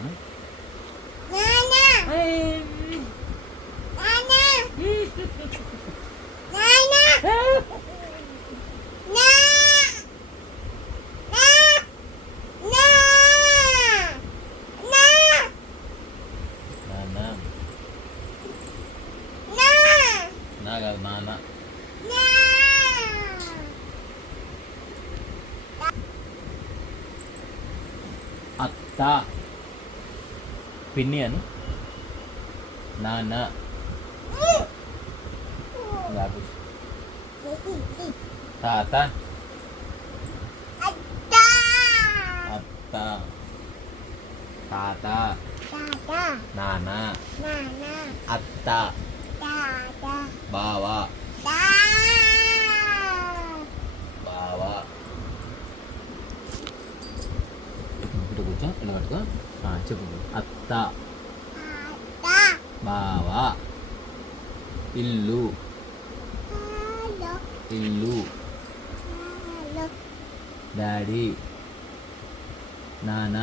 చెప్తాను. నా కాదు నాన్న. అత్త పిన్ని అను. నాన్న తాత అత్త తాత నాన్న అత్త బావ బావ. ఇటు కూర్చో, ఇలా పట్టుకో. చెప్పు. అత్త బావ ఇల్లు ఇల్లు డాడీ నాన్న